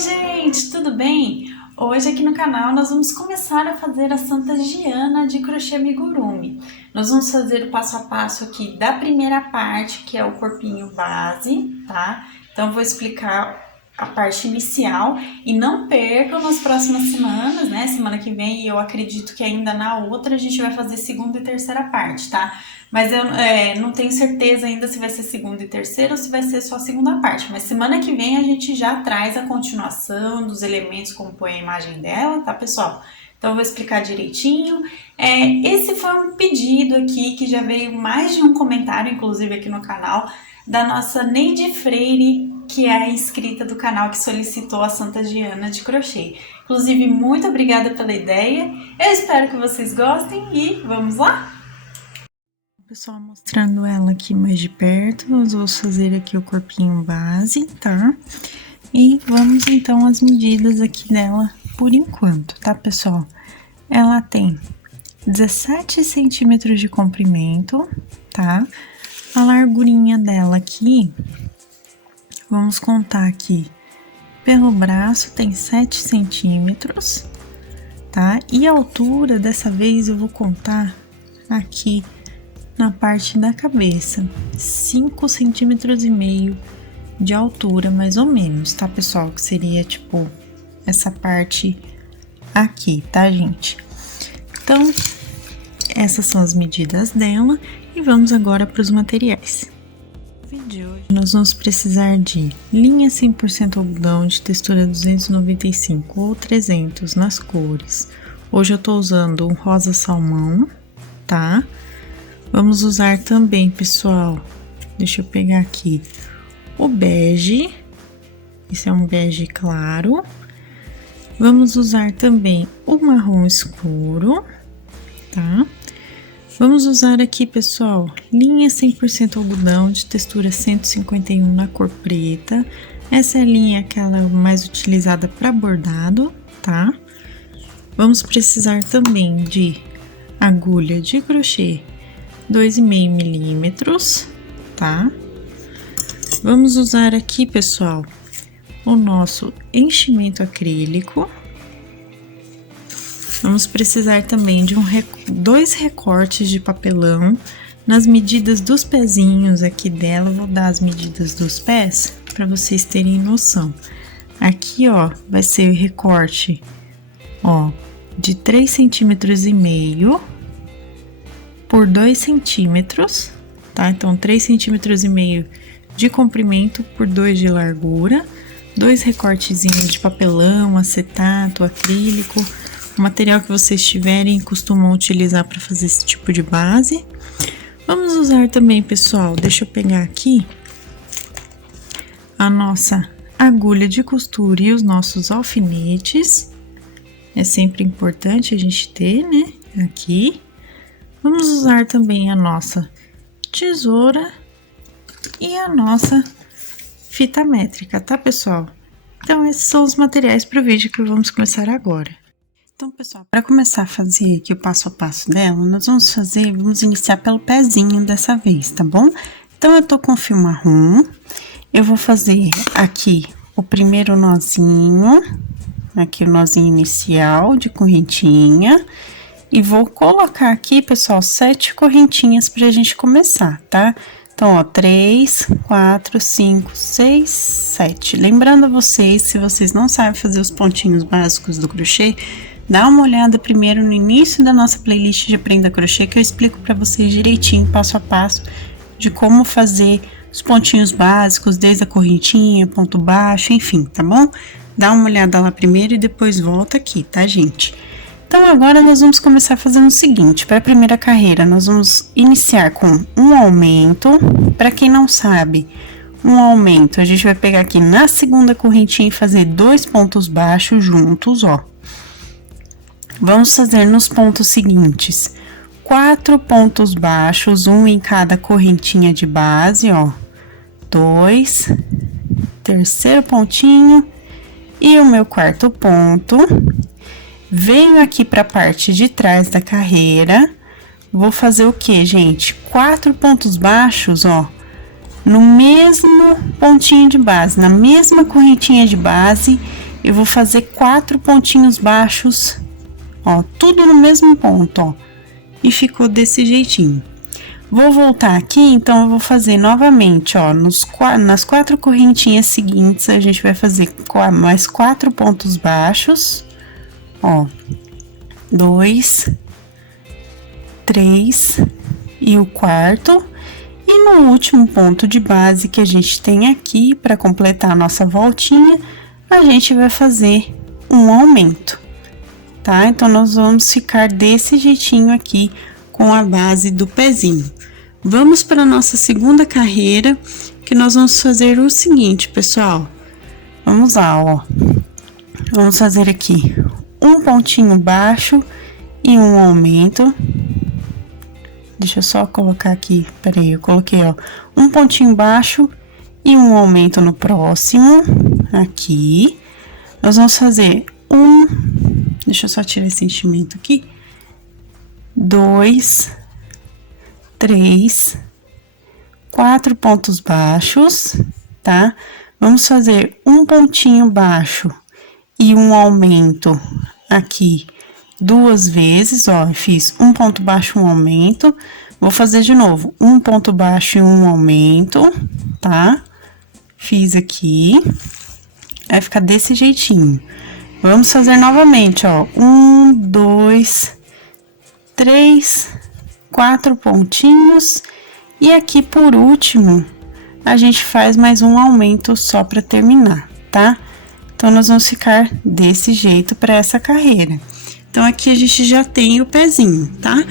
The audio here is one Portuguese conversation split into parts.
Gente, tudo bem? Hoje aqui no canal nós vamos começar a fazer a Santa Giana de crochê amigurumi. Nós vamos fazer o passo a passo aqui da primeira parte, que é o corpinho base, tá? Então eu vou explicar a parte inicial e não percam nas próximas semanas, né? Semana que vem e eu acredito que ainda na outra a gente vai fazer segunda e terceira parte, tá? Mas eu não tenho certeza ainda se vai ser segunda e terceira ou se vai ser só a segunda parte. Mas semana que vem a gente já traz a continuação dos elementos como põe a imagem dela, tá, pessoal? Então eu vou explicar direitinho. Esse foi um pedido aqui que já veio mais de um comentário, inclusive aqui no canal, da nossa Neide Freire, que é a inscrita do canal que solicitou a Santa Giana de crochê. Inclusive, muito obrigada pela ideia. Eu espero que vocês gostem e vamos lá? Pessoal, mostrando ela aqui mais de perto, nós vamos fazer aqui o corpinho base, tá? E vamos então às medidas aqui dela por enquanto, tá, pessoal? Ela tem 17 centímetros de comprimento, tá? A largurinha dela aqui, vamos contar aqui, pelo braço tem 7 centímetros, tá? E a altura, dessa vez, eu vou contar aqui na parte da cabeça, 5 centímetros e meio de altura, mais ou menos, tá, pessoal? Que seria, tipo, essa parte aqui, tá, gente? Então, essas são as medidas dela e vamos agora para os materiais. No vídeo de hoje, nós vamos precisar de linha 100% algodão de textura 295 ou 300 nas cores. Hoje eu tô usando um rosa salmão, tá? Vamos usar também, pessoal, deixa eu pegar aqui, o bege, esse é um bege claro. Vamos usar também o marrom escuro, tá? Vamos usar aqui, pessoal, linha 100% algodão de textura 151 na cor preta. Essa é a linha aquela mais utilizada para bordado, tá? Vamos precisar também de agulha de crochê 2,5 milímetros, tá? Vamos usar aqui, pessoal, o nosso enchimento acrílico. Vamos precisar também de dois recortes de papelão nas medidas dos pezinhos aqui dela. Eu vou dar as medidas dos pés para vocês terem noção. Aqui, ó, vai ser o recorte, ó, de 3,5 centímetros por 2 centímetros, tá? Então, 3,5 centímetros de comprimento por 2 de largura, 2 recortezinhos de papelão, acetato, acrílico, o material que vocês tiverem e costumam utilizar para fazer esse tipo de base. Vamos usar também, pessoal, deixa eu pegar aqui a nossa agulha de costura e os nossos alfinetes. É sempre importante a gente ter, né, aqui. Vamos usar também a nossa tesoura e a nossa fita métrica, tá, pessoal? Então, esses são os materiais para o vídeo que vamos começar agora. Então, pessoal, para começar a fazer aqui o passo a passo dela, vamos iniciar pelo pezinho dessa vez, tá bom? Então, eu tô com fio marrom, eu vou fazer aqui o primeiro nozinho, aqui o nozinho inicial de correntinha. E vou colocar aqui, pessoal, 7 correntinhas pra gente começar, tá? Então, ó, 3, 4, 5, 6, 7. Lembrando a vocês, se vocês não sabem fazer os pontinhos básicos do crochê, dá uma olhada primeiro no início da nossa playlist de Aprenda Crochê, que eu explico pra vocês direitinho, passo a passo, de como fazer os pontinhos básicos, desde a correntinha, ponto baixo, enfim, tá bom? Dá uma olhada lá primeiro e depois volta aqui, tá, gente? Então, agora nós vamos começar fazendo o seguinte, para a primeira carreira, nós vamos iniciar com um aumento. Para quem não sabe, um aumento, a gente vai pegar aqui na segunda correntinha e fazer 2 pontos baixos juntos, ó. Vamos fazer nos pontos seguintes, 4 pontos baixos, um em cada correntinha de base, ó. 2, terceiro pontinho e o meu quarto ponto. Venho aqui para a parte de trás da carreira, vou fazer o que, gente? 4 pontos baixos, ó, no mesmo pontinho de base, na mesma correntinha de base, eu vou fazer 4 pontinhos baixos, ó, tudo no mesmo ponto, ó, e ficou desse jeitinho. Vou voltar aqui, então eu vou fazer novamente, ó, nas 4 correntinhas seguintes, a gente vai fazer mais 4 pontos baixos, ó, 2, 3 e o quarto. E no último ponto de base que a gente tem aqui, para completar a nossa voltinha, a gente vai fazer um aumento, tá? Então, nós vamos ficar desse jeitinho aqui com a base do pezinho. Vamos para a nossa segunda carreira, que nós vamos fazer o seguinte, pessoal. Vamos lá, ó. Vamos fazer aqui um pontinho baixo e um aumento. Deixa eu só colocar aqui, peraí, eu coloquei, ó, um pontinho baixo e um aumento no próximo, aqui. Nós vamos fazer deixa eu só tirar esse enchimento aqui. 2, 3, 4 pontos baixos, tá? Vamos fazer um pontinho baixo e um aumento aqui 2 vezes, ó, fiz um ponto baixo, um aumento. Vou fazer de novo, um ponto baixo e um aumento, tá? Fiz aqui, vai ficar desse jeitinho. Vamos fazer novamente, ó, 1, 2, 3, 4 pontinhos. E aqui, por último, a gente faz mais um aumento só para terminar, tá? Então, nós vamos ficar desse jeito para essa carreira. Então, aqui a gente já tem o pezinho, tá?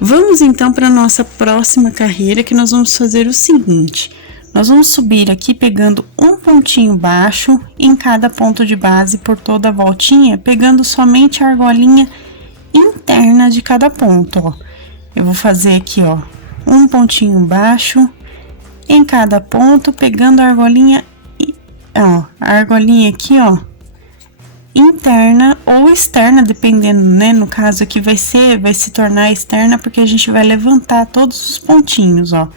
Vamos, então, para nossa próxima carreira, que nós vamos fazer o seguinte. Nós vamos subir aqui pegando um pontinho baixo em cada ponto de base por toda a voltinha, pegando somente a argolinha interna de cada ponto, ó. Eu vou fazer aqui, ó, um pontinho baixo em cada ponto, pegando a argolinha, ó, a argolinha aqui, ó, interna ou externa, dependendo, né? No caso aqui vai se tornar externa, porque a gente vai levantar todos os pontinhos, ó.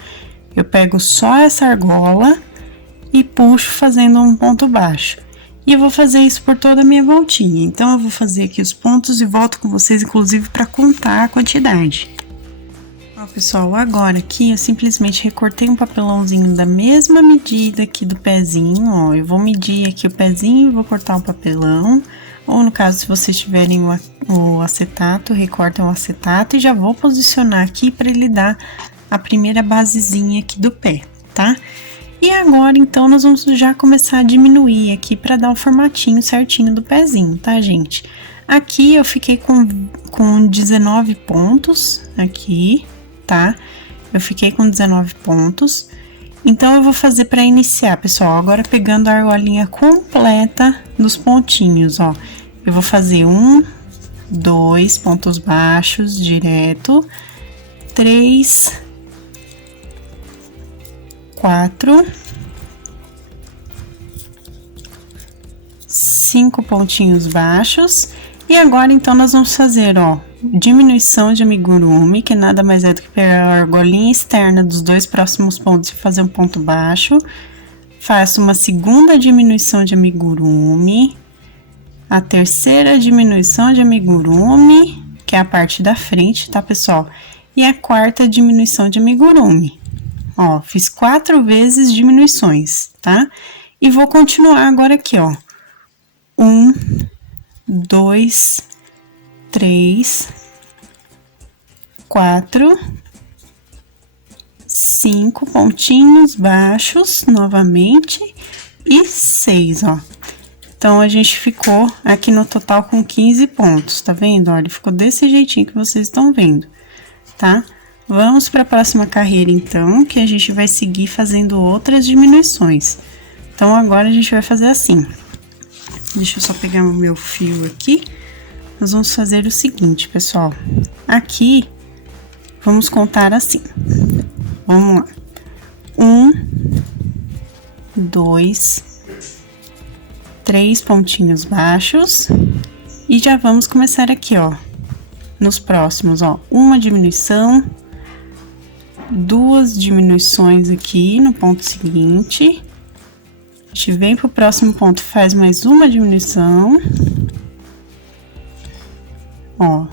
Eu pego só essa argola e puxo fazendo um ponto baixo. E eu vou fazer isso por toda a minha voltinha. Então, eu vou fazer aqui os pontos e volto com vocês, inclusive, para contar a quantidade. Ó, pessoal, agora aqui eu simplesmente recortei um papelãozinho da mesma medida aqui do pezinho, ó. Eu vou medir aqui o pezinho e vou cortar o papelão. Ou, no caso, se vocês tiverem o acetato, recortam o acetato e já vou posicionar aqui para ele dar a primeira basezinha aqui do pé, tá? E agora, então, nós vamos já começar a diminuir aqui para dar o formatinho certinho do pezinho, tá, gente? Aqui eu fiquei com 19 pontos aqui, tá? Eu fiquei com 19 pontos. Então, eu vou fazer para iniciar, pessoal, agora pegando a argolinha completa dos pontinhos, ó. Eu vou fazer 1, 2 pontos baixos direto, 3, 4, 5 pontinhos baixos. E agora, então, nós vamos fazer, ó, diminuição de amigurumi, que nada mais é do que pegar a argolinha externa dos 2 próximos pontos e fazer um ponto baixo. Faço uma segunda diminuição de amigurumi, a terceira diminuição de amigurumi, que é a parte da frente, tá, pessoal? E a quarta diminuição de amigurumi. Ó, fiz 4 vezes diminuições, tá? E vou continuar agora aqui, ó. 1, 2, 3, 4, 5 pontinhos baixos novamente e 6, ó. Então, a gente ficou aqui no total com 15 pontos, tá vendo? Olha, ficou desse jeitinho que vocês estão vendo, tá? Vamos para a próxima carreira, então, que a gente vai seguir fazendo outras diminuições. Então, agora a gente vai fazer assim. Deixa eu só pegar o meu fio aqui. Nós vamos fazer o seguinte, pessoal. Aqui, vamos contar assim. Vamos lá. 1, 2, 3 pontinhos baixos. E já vamos começar aqui, ó. Nos próximos, ó. Uma diminuição, 2 diminuições aqui no ponto seguinte, A gente vem pro próximo ponto, faz mais uma diminuição. Ó.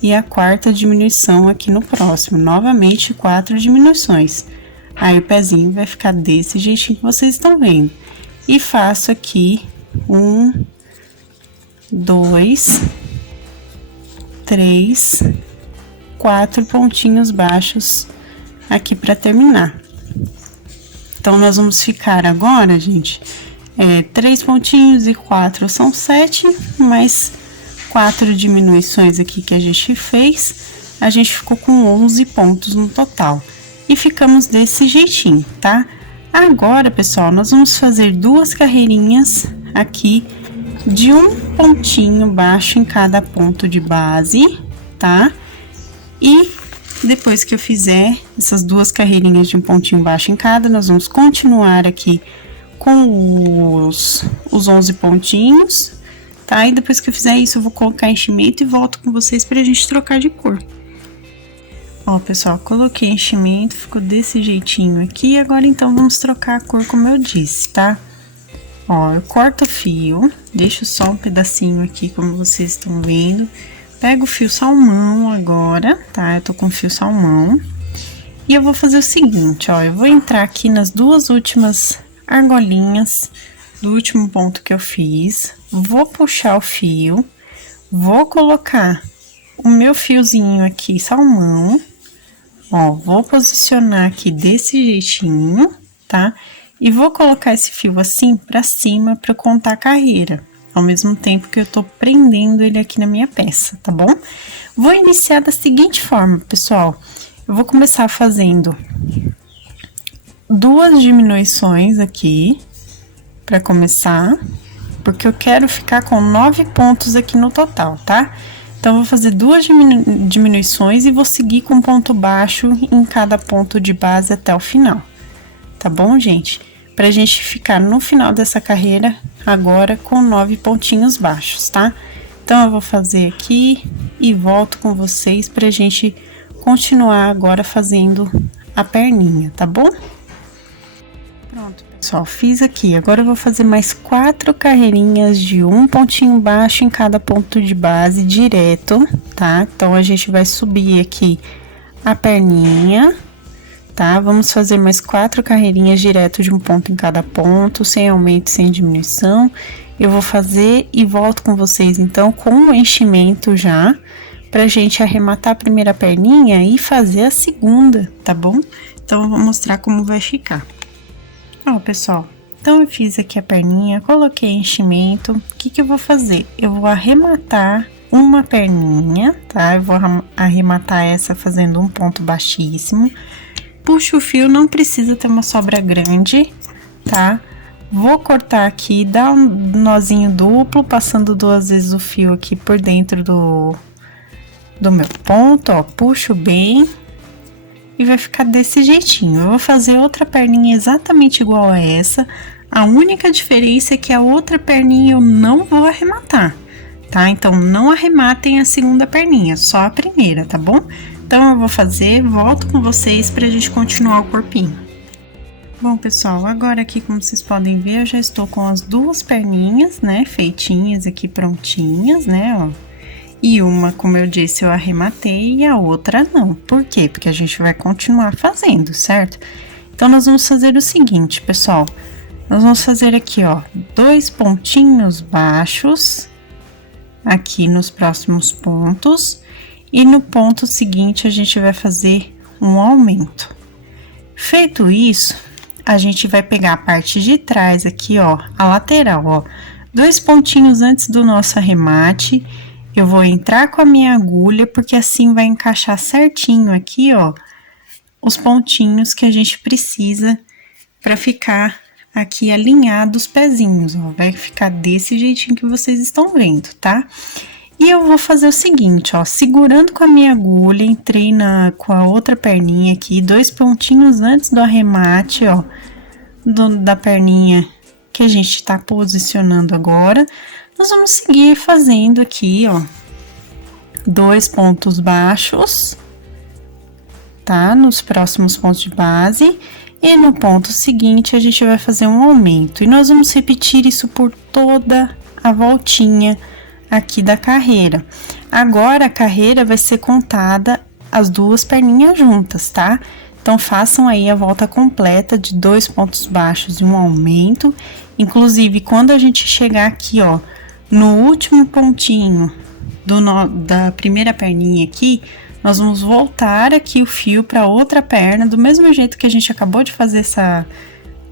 E a quarta diminuição aqui no próximo, novamente 4 diminuições. Aí o pezinho vai ficar desse jeitinho que vocês estão vendo. E faço aqui 1, 2, 3, 4 pontinhos baixos aqui para terminar. Então, nós vamos ficar agora, gente, 3 pontinhos e 4 são 7, mais 4 diminuições aqui que a gente fez, a gente ficou com 11 pontos no total. E ficamos desse jeitinho, tá? Agora, pessoal, nós vamos fazer 2 carreirinhas aqui de um pontinho baixo em cada ponto de base, tá? E depois que eu fizer essas 2 carreirinhas de um pontinho baixo em cada, nós vamos continuar aqui com os 11 pontinhos, tá? E depois que eu fizer isso, eu vou colocar enchimento e volto com vocês pra gente trocar de cor. Ó, pessoal, coloquei enchimento, ficou desse jeitinho aqui. Agora, então, vamos trocar a cor, como eu disse, tá? Ó, eu corto o fio, deixo só um pedacinho aqui, como vocês estão vendo. Pego o fio salmão agora, tá? Eu tô com o fio salmão. E eu vou fazer o seguinte, ó, eu vou entrar aqui nas 2 últimas argolinhas do último ponto que eu fiz. Vou puxar o fio, vou colocar o meu fiozinho aqui salmão. Ó, vou posicionar aqui desse jeitinho, tá? E vou colocar esse fio assim pra cima pra eu contar a carreira, ao mesmo tempo que eu tô prendendo ele aqui na minha peça, tá bom? Vou iniciar da seguinte forma, pessoal. Eu vou começar fazendo 2 diminuições aqui, pra começar, porque eu quero ficar com 9 pontos aqui no total, tá? Então, eu vou fazer 2 diminuições e vou seguir com ponto baixo em cada ponto de base até o final. Tá bom, gente? Pra gente ficar no final dessa carreira, agora com 9 pontinhos baixos, tá? Então, eu vou fazer aqui e volto com vocês pra gente continuar agora fazendo a perninha, tá bom? Pronto, pessoal, fiz aqui. Agora, eu vou fazer mais 4 carreirinhas de um pontinho baixo em cada ponto de base direto, tá? Então, a gente vai subir aqui a perninha, tá? Vamos fazer mais 4 carreirinhas direto de um ponto em cada ponto, sem aumento, sem diminuição. Eu vou fazer e volto com vocês, então, com o enchimento já, pra gente arrematar a primeira perninha e fazer a segunda, tá bom? Então, eu vou mostrar como vai ficar. Ó, pessoal, então eu fiz aqui a perninha, coloquei enchimento. O que que eu vou fazer? Eu vou arrematar uma perninha, tá? Eu vou arrematar essa fazendo um ponto baixíssimo. Puxo o fio, não precisa ter uma sobra grande, tá? Vou cortar aqui, dar um nozinho duplo, passando 2 vezes o fio aqui por dentro do meu ponto, ó. Puxo bem. E vai ficar desse jeitinho. Eu vou fazer outra perninha exatamente igual a essa. A única diferença é que a outra perninha eu não vou arrematar, tá? Então, não arrematem a segunda perninha, só a primeira, tá bom? Então, eu vou fazer, volto com vocês pra gente continuar o corpinho. Bom, pessoal, agora aqui, como vocês podem ver, eu já estou com as 2 perninhas, né, feitinhas aqui, prontinhas, né, ó. E uma, como eu disse, eu arrematei e a outra não. Por quê? Porque a gente vai continuar fazendo, certo? Então, nós vamos fazer o seguinte, pessoal. Nós vamos fazer aqui, ó, 2 pontinhos baixos aqui nos próximos pontos. E no ponto seguinte, a gente vai fazer um aumento. Feito isso, a gente vai pegar a parte de trás aqui, ó, a lateral, ó. 2 pontinhos antes do nosso arremate. Eu vou entrar com a minha agulha, porque assim vai encaixar certinho aqui, ó, os pontinhos que a gente precisa para ficar aqui alinhado os pezinhos, ó. Vai ficar desse jeitinho que vocês estão vendo, tá? E eu vou fazer o seguinte, ó, segurando com a minha agulha, entrei com a outra perninha aqui, 2 pontinhos antes do arremate, ó, da perninha que a gente tá posicionando agora. Nós vamos seguir fazendo aqui, ó, 2 pontos baixos, tá? Nos próximos pontos de base. E no ponto seguinte, a gente vai fazer um aumento. E nós vamos repetir isso por toda a voltinha aqui da carreira. Agora, a carreira vai ser contada as duas perninhas juntas, tá? Então, façam aí a volta completa de 2 pontos baixos e um aumento. Inclusive, quando a gente chegar aqui, ó, no último pontinho da primeira perninha aqui, nós vamos voltar aqui o fio para outra perna, do mesmo jeito que a gente acabou de fazer essa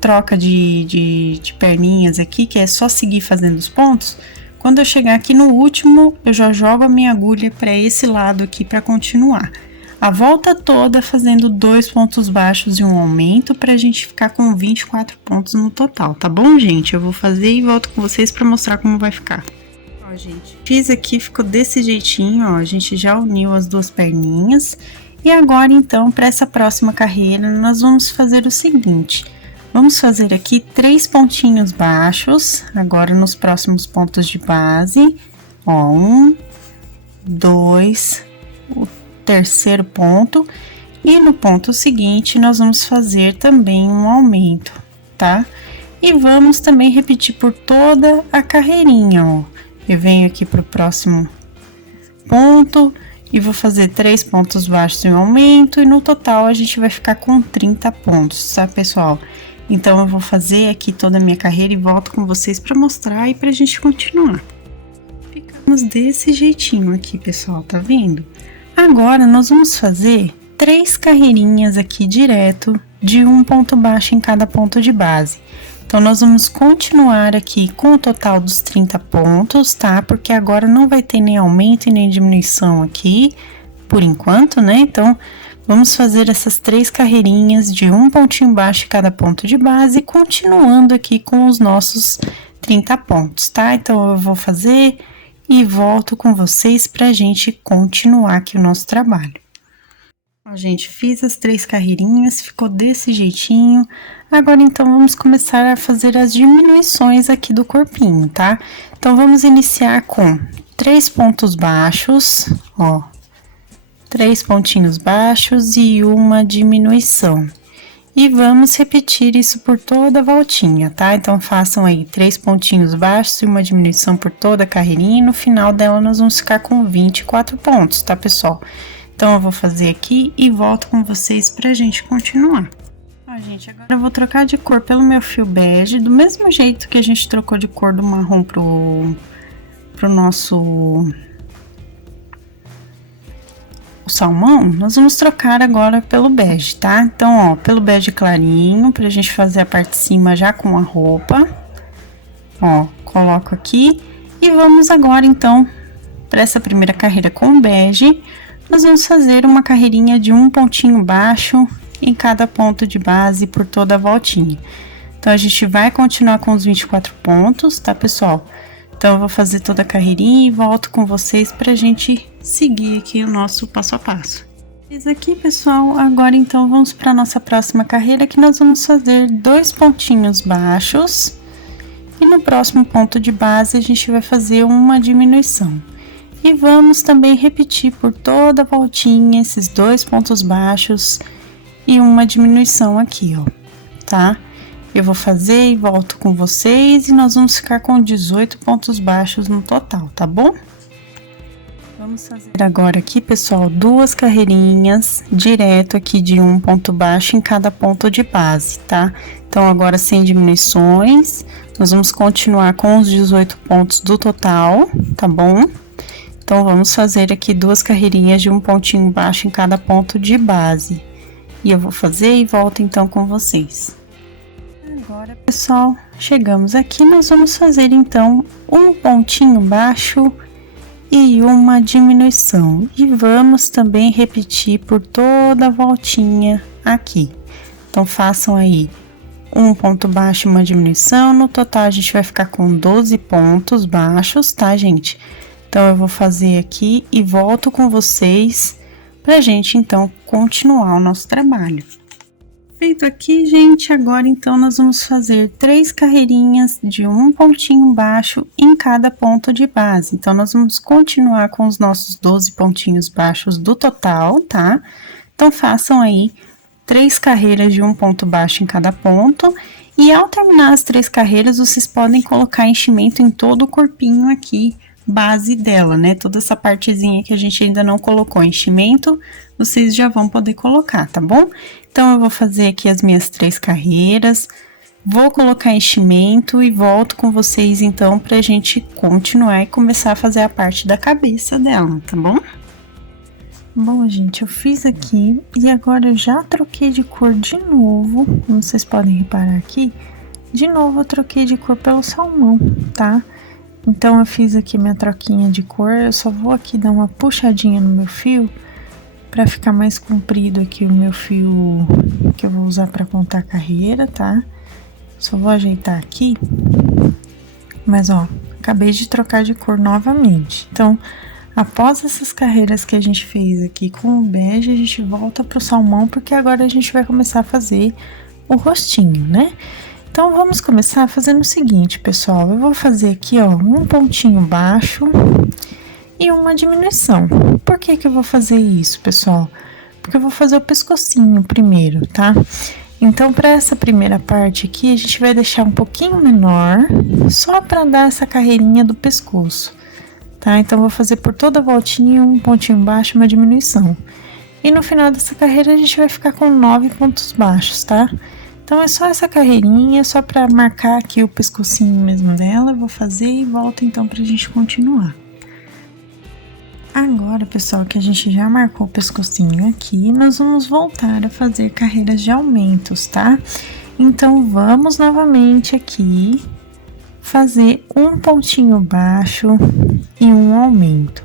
troca de perninhas aqui, que é só seguir fazendo os pontos. Quando eu chegar aqui no último, eu já jogo a minha agulha para esse lado aqui para continuar. A volta toda fazendo 2 pontos baixos e um aumento para a gente ficar com 24 pontos no total, tá bom, gente? Eu vou fazer e volto com vocês para mostrar como vai ficar. Ó, gente, fiz aqui, ficou desse jeitinho, ó, a gente já uniu as duas perninhas. E agora, então, para essa próxima carreira, nós vamos fazer o seguinte. Vamos fazer aqui 3 pontinhos baixos, agora nos próximos pontos de base. Ó, 1, 2, o terceiro ponto. E no ponto seguinte, nós vamos fazer também um aumento, tá? E vamos também repetir por toda a carreirinha, ó. Eu venho aqui pro próximo ponto e vou fazer 3 pontos baixos e um aumento. E no total, a gente vai ficar com 30 pontos, tá, pessoal? Então, eu vou fazer aqui toda a minha carreira e volto com vocês para mostrar e pra gente continuar. Ficamos desse jeitinho aqui, pessoal, tá vendo? Agora, nós vamos fazer 3 carreirinhas aqui direto de um ponto baixo em cada ponto de base. Então, nós vamos continuar aqui com o total dos 30 pontos, tá? Porque agora não vai ter nem aumento e nem diminuição aqui, por enquanto, né? Então, vamos fazer essas 3 carreirinhas de um pontinho baixo em cada ponto de base, continuando aqui com os nossos 30 pontos, tá? Então, eu vou fazer e volto com vocês pra gente continuar aqui o nosso trabalho. Ó, gente, fiz as 3 carreirinhas, ficou desse jeitinho. Agora, então, vamos começar a fazer as diminuições aqui do corpinho, tá? Então, vamos iniciar com 3 pontos baixos, ó. 3 pontinhos baixos e uma diminuição. E vamos repetir isso por toda a voltinha, tá? Então, façam aí 3 pontinhos baixos e uma diminuição por toda a carreirinha. E no final dela, nós vamos ficar com 24 pontos, tá, pessoal? Então, eu vou fazer aqui e volto com vocês pra gente continuar. Ó, gente, agora eu vou trocar de cor pelo meu fio bege, do mesmo jeito que a gente trocou de cor do marrom pro nosso o salmão, nós vamos trocar agora pelo bege, tá? Então, ó, pelo bege clarinho, pra gente fazer a parte de cima já com a roupa. Ó, coloco aqui e vamos agora, então, para essa primeira carreira com bege, nós vamos fazer uma carreirinha de um pontinho baixo em cada ponto de base por toda a voltinha. Então, a gente vai continuar com os 24 pontos, tá, pessoal? Então, eu vou fazer toda a carreirinha e volto com vocês pra gente seguir aqui o nosso passo a passo. Fiz aqui, pessoal, agora então vamos para nossa próxima carreira, que nós vamos fazer 2 pontinhos baixos. E no próximo ponto de base, a gente vai fazer uma diminuição. E vamos também repetir por toda a voltinha esses 2 pontos baixos e uma diminuição aqui, ó, tá? Eu vou fazer e volto com vocês e nós vamos ficar com 18 pontos baixos no total, tá bom? Vamos fazer agora aqui, pessoal, 2 carreirinhas direto aqui de um ponto baixo em cada ponto de base, tá? Então, agora sem diminuições, nós vamos continuar com os 18 pontos do total, tá bom? Então, vamos fazer aqui 2 carreirinhas de um pontinho baixo em cada ponto de base. E eu vou fazer e volto então com vocês. Agora, pessoal, chegamos aqui, nós vamos fazer então um pontinho baixo e uma diminuição. E vamos também repetir por toda a voltinha aqui. Então, façam aí um ponto baixo e uma diminuição. No total, a gente vai ficar com 12 pontos baixos, tá, gente? Então, eu vou fazer aqui e volto com vocês pra gente, então, continuar o nosso trabalho. Feito aqui, gente, agora então nós vamos fazer 3 carreirinhas de um pontinho baixo em cada ponto de base. Então, nós vamos continuar com os nossos 12 pontinhos baixos do total, tá? Então, façam aí 3 carreiras de um ponto baixo em cada ponto. E ao terminar as 3 carreiras, vocês podem colocar enchimento em todo o corpinho aqui, base dela, né? Toda essa partezinha que a gente ainda não colocou enchimento, vocês já vão poder colocar, tá bom? Então, eu vou fazer aqui as minhas 3 carreiras, vou colocar enchimento e volto com vocês, então, pra gente continuar e começar a fazer a parte da cabeça dela, tá bom? Bom, gente, eu fiz aqui e agora eu já troquei de cor de novo, como vocês podem reparar aqui, de novo eu troquei de cor pelo salmão, tá? Então, eu fiz aqui minha troquinha de cor, eu só vou aqui dar uma puxadinha no meu fio, pra ficar mais comprido aqui o meu fio que eu vou usar pra contar a carreira, tá? Só vou ajeitar aqui, mas ó, acabei de trocar de cor novamente, então... Após essas carreiras que a gente fez aqui com o bege, a gente volta pro salmão, porque agora a gente vai começar a fazer o rostinho, né? Então, vamos começar fazendo o seguinte, pessoal. Eu vou fazer aqui, ó, um pontinho baixo e uma diminuição. Por que que eu vou fazer isso, pessoal? Porque eu vou fazer o pescocinho primeiro, tá? Então, para essa primeira parte aqui, a gente vai deixar um pouquinho menor, só para dar essa carreirinha do pescoço. Tá? Então, vou fazer por toda a voltinha um pontinho baixo, uma diminuição. E no final dessa carreira, a gente vai ficar com 9 pontos baixos, tá? Então, é só essa carreirinha, só pra marcar aqui o pescocinho mesmo dela. Eu vou fazer e volto, então, pra gente continuar. Agora, pessoal, que a gente já marcou o pescocinho aqui, nós vamos voltar a fazer carreiras de aumentos, tá? Então, vamos novamente aqui... fazer um pontinho baixo e um aumento.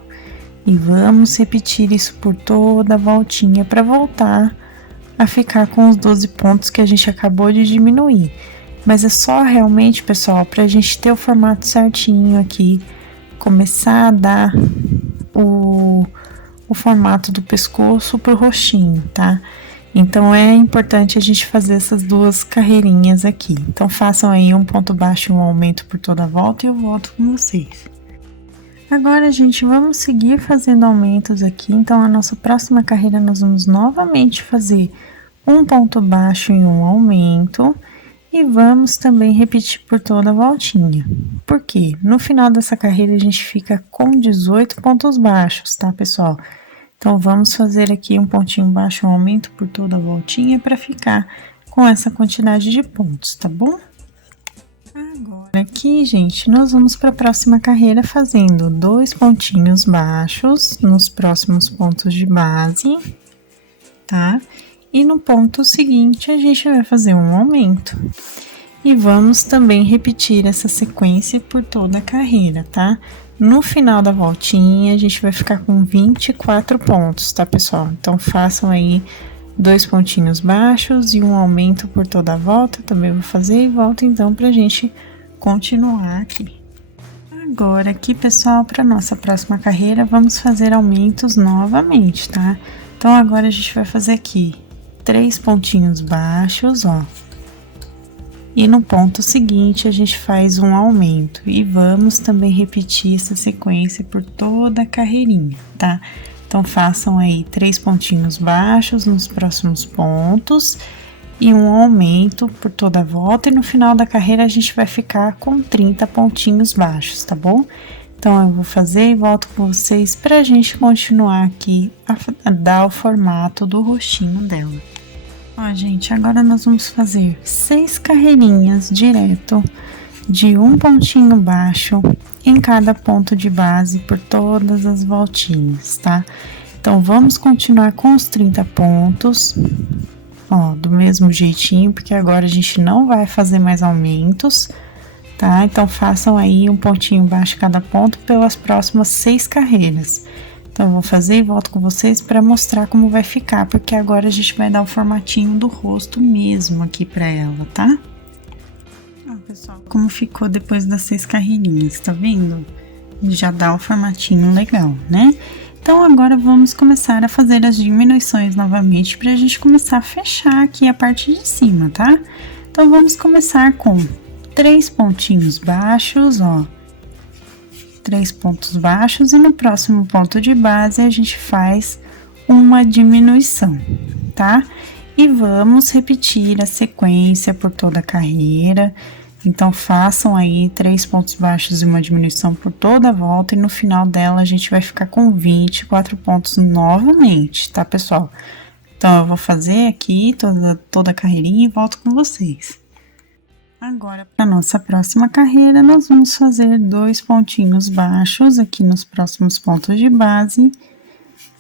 E vamos repetir isso por toda a voltinha para voltar a ficar com os 12 pontos que a gente acabou de diminuir. Mas é só realmente, pessoal, para a gente ter o formato certinho aqui, começar a dar o formato do pescoço pro rostinho, tá? Então, é importante a gente fazer essas 2 carreirinhas aqui. Então, façam aí um ponto baixo e um aumento por toda a volta e eu volto com vocês. Agora, gente, vamos seguir fazendo aumentos aqui. Então, a nossa próxima carreira, nós vamos novamente fazer um ponto baixo e um aumento. E vamos também repetir por toda a voltinha. Por quê? No final dessa carreira, a gente fica com 18 pontos baixos, tá, pessoal? Então, vamos fazer aqui um pontinho baixo, um aumento por toda a voltinha para ficar com essa quantidade de pontos, tá bom? Agora aqui, gente, nós vamos para a próxima carreira fazendo 2 pontinhos baixos nos próximos pontos de base, tá? E no ponto seguinte, a gente vai fazer um aumento. E vamos também repetir essa sequência por toda a carreira, tá? No final da voltinha, a gente vai ficar com 24 pontos, tá, pessoal? Então, façam aí 2 pontinhos baixos e um aumento por toda a volta. Também vou fazer e volto, então, pra gente continuar aqui. Agora, aqui, pessoal, pra nossa próxima carreira, vamos fazer aumentos novamente, tá? Então, agora a gente vai fazer aqui 3 pontinhos baixos, ó. E no ponto seguinte, a gente faz um aumento. E vamos também repetir essa sequência por toda a carreirinha, tá? Então, façam aí 3 pontinhos baixos nos próximos pontos. E um aumento por toda a volta. E no final da carreira, a gente vai ficar com 30 pontinhos baixos, tá bom? Então, eu vou fazer e volto com vocês pra gente continuar aqui a dar o formato do rostinho dela. Ó, gente, agora nós vamos fazer 6 carreirinhas direto de um pontinho baixo em cada ponto de base por todas as voltinhas, tá? Então, vamos continuar com os 30 pontos, ó, do mesmo jeitinho, porque agora a gente não vai fazer mais aumentos, tá? Então, façam aí um pontinho baixo em cada ponto pelas próximas 6 carreiras. Então, eu vou fazer e volto com vocês para mostrar como vai ficar, porque agora a gente vai dar o formatinho do rosto mesmo aqui para ela, tá? Ó, pessoal, como ficou depois das 6 carreirinhas, tá vendo? Já dá o formatinho legal, né? Então, agora vamos começar a fazer as diminuições novamente para a gente começar a fechar aqui a parte de cima, tá? Então, vamos começar com 3 pontinhos baixos, ó. 3 pontos baixos e no próximo ponto de base a gente faz uma diminuição, tá? E vamos repetir a sequência por toda a carreira. Então, façam aí 3 pontos baixos e uma diminuição por toda a volta, e no final dela a gente vai ficar com 24 pontos novamente, tá, pessoal? Então, eu vou fazer aqui toda a carreirinha e volto com vocês. Agora, para nossa próxima carreira, nós vamos fazer 2 pontinhos baixos aqui nos próximos pontos de base,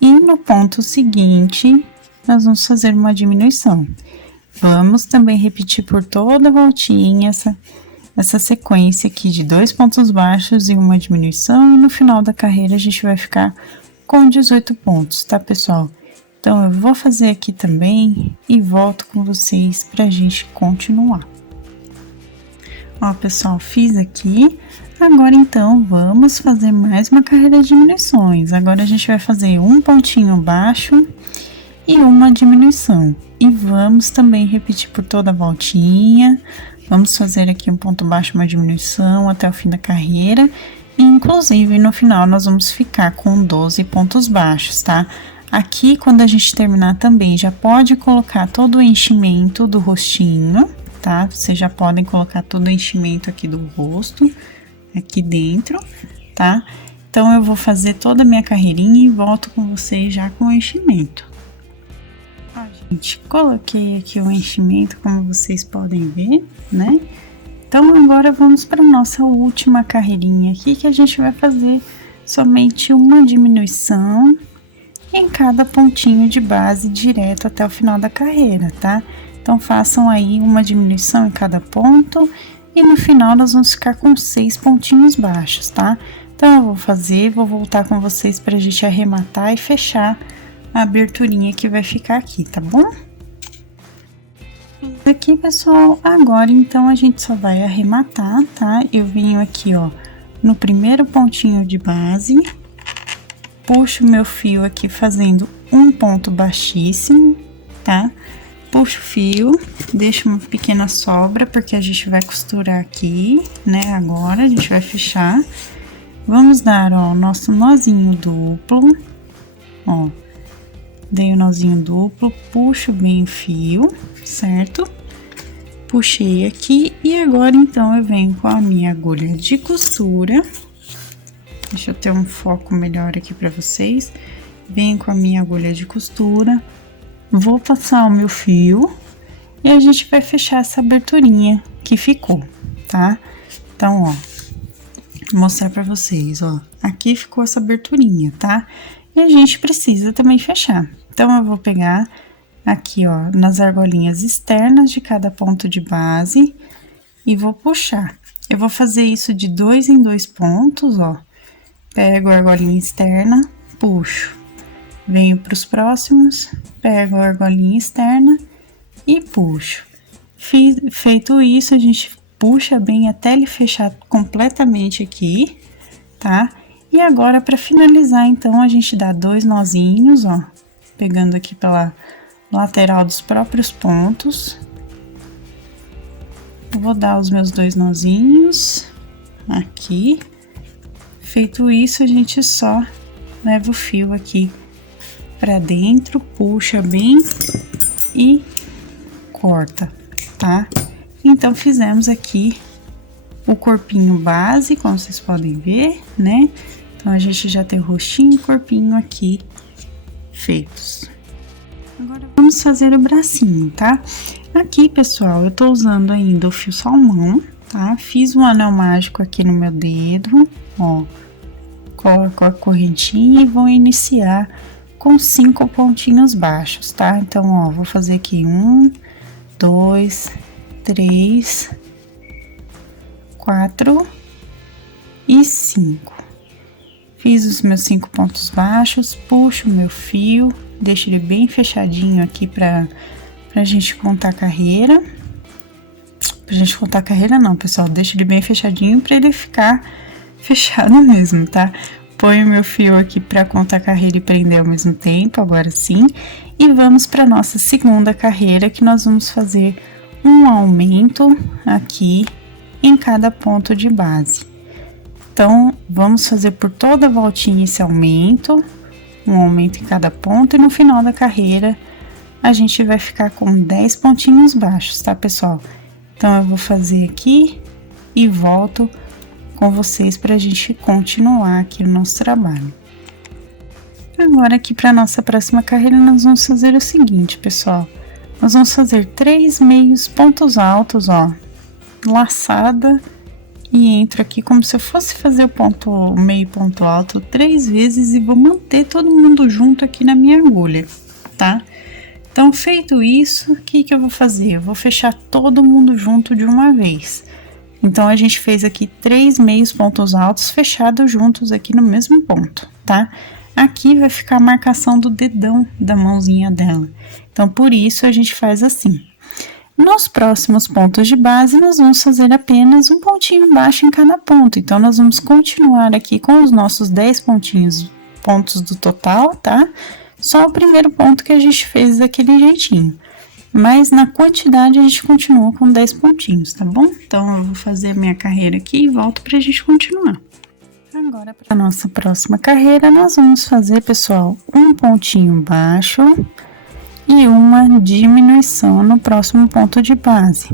e no ponto seguinte, nós vamos fazer uma diminuição. Vamos também repetir por toda a voltinha essa sequência aqui de 2 pontos baixos e uma diminuição, e no final da carreira a gente vai ficar com 18 pontos, tá, pessoal? Então, eu vou fazer aqui também e volto com vocês pra gente continuar. Ó, pessoal, fiz aqui. Agora, então, vamos fazer mais uma carreira de diminuições. Agora, a gente vai fazer um pontinho baixo e uma diminuição. E vamos também repetir por toda a voltinha. Vamos fazer aqui um ponto baixo, uma diminuição até o fim da carreira. E, inclusive, no final, nós vamos ficar com 12 pontos baixos, tá? Aqui, quando a gente terminar também, já pode colocar todo o enchimento do rostinho, tá? Vocês já podem colocar todo o enchimento aqui do rosto, aqui dentro, tá? Então, eu vou fazer toda a minha carreirinha e volto com vocês já com o enchimento. Ó, gente, coloquei aqui o enchimento, como vocês podem ver, né? Então, agora vamos para nossa última carreirinha aqui, que a gente vai fazer somente uma diminuição em cada pontinho de base direto até o final da carreira, tá? Então, façam aí uma diminuição em cada ponto e no final nós vamos ficar com 6 pontinhos baixos, tá? Então, eu vou voltar com vocês pra gente arrematar e fechar a aberturinha que vai ficar aqui, tá bom? Aqui, pessoal, agora então a gente só vai arrematar, tá? Eu venho aqui, ó, no primeiro pontinho de base, puxo meu fio aqui fazendo um ponto baixíssimo, tá? Puxo o fio, deixo uma pequena sobra, porque a gente vai costurar aqui, né? Agora, a gente vai fechar. Vamos dar, ó, o nosso nozinho duplo, ó. Dei o nozinho duplo, puxo bem o fio, certo? Puxei aqui e agora, então, eu venho com a minha agulha de costura. Deixa eu ter um foco melhor aqui pra vocês. Venho com a minha agulha de costura. Vou passar o meu fio e a gente vai fechar essa aberturinha que ficou, tá? Então, ó, vou mostrar pra vocês, ó. Aqui ficou essa aberturinha, tá? E a gente precisa também fechar. Então, eu vou pegar aqui, ó, nas argolinhas externas de cada ponto de base e vou puxar. Eu vou fazer isso de 2 em 2 pontos, ó. Pego a argolinha externa, puxo. Venho para os próximos, pego a argolinha externa e puxo. Feito isso, a gente puxa bem até ele fechar completamente aqui, tá? E agora, para finalizar, então, a gente dá 2 nozinhos, ó, pegando aqui pela lateral dos próprios pontos. Eu vou dar os meus 2 nozinhos aqui. Feito isso, a gente só leva o fio aqui pra dentro, puxa bem e corta, tá? Então, fizemos aqui o corpinho base, como vocês podem ver, né? Então, a gente já tem o rostinho e corpinho aqui feitos. Agora, vamos fazer o bracinho, tá? Aqui, pessoal, eu tô usando ainda o fio salmão, tá? Fiz um anel mágico aqui no meu dedo, ó. Coloco a correntinha e vou iniciar com 5 pontinhos baixos, tá? Então, ó, vou fazer aqui 1, 2, 3, 4 e 5. Fiz os meus 5 pontos baixos, puxo o meu fio, deixo ele bem fechadinho aqui pra gente contar a carreira. Pra gente contar a carreira não, pessoal, deixo ele bem fechadinho pra ele ficar fechado mesmo, tá? Ponho meu fio aqui para contar a carreira e prender ao mesmo tempo, agora sim. E vamos para nossa segunda carreira, que nós vamos fazer um aumento aqui em cada ponto de base. Então, vamos fazer por toda a voltinha esse aumento, um aumento em cada ponto, e no final da carreira, a gente vai ficar com 10 pontinhos baixos, tá, pessoal? Então, eu vou fazer aqui e volto com vocês pra gente continuar aqui o nosso trabalho. Agora, aqui pra nossa próxima carreira, nós vamos fazer o seguinte, pessoal. Nós vamos fazer 3 meios pontos altos, ó, laçada, e entro aqui como se eu fosse fazer o meio ponto alto 3 vezes e vou manter todo mundo junto aqui na minha agulha, tá? Então, feito isso, o que eu vou fazer? Eu vou fechar todo mundo junto de uma vez. Então, a gente fez aqui 3 meios pontos altos fechados juntos aqui no mesmo ponto, tá? Aqui vai ficar a marcação do dedão da mãozinha dela. Então, por isso, a gente faz assim. Nos próximos pontos de base, nós vamos fazer apenas um pontinho baixo em cada ponto. Então, nós vamos continuar aqui com os nossos 10 pontos do total, tá? Só o primeiro ponto que a gente fez daquele jeitinho. Mas, na quantidade, a gente continua com 10 pontinhos, tá bom? Então, eu vou fazer a minha carreira aqui e volto pra gente continuar. Agora, para a nossa próxima carreira, nós vamos fazer, pessoal, um pontinho baixo e uma diminuição no próximo ponto de base.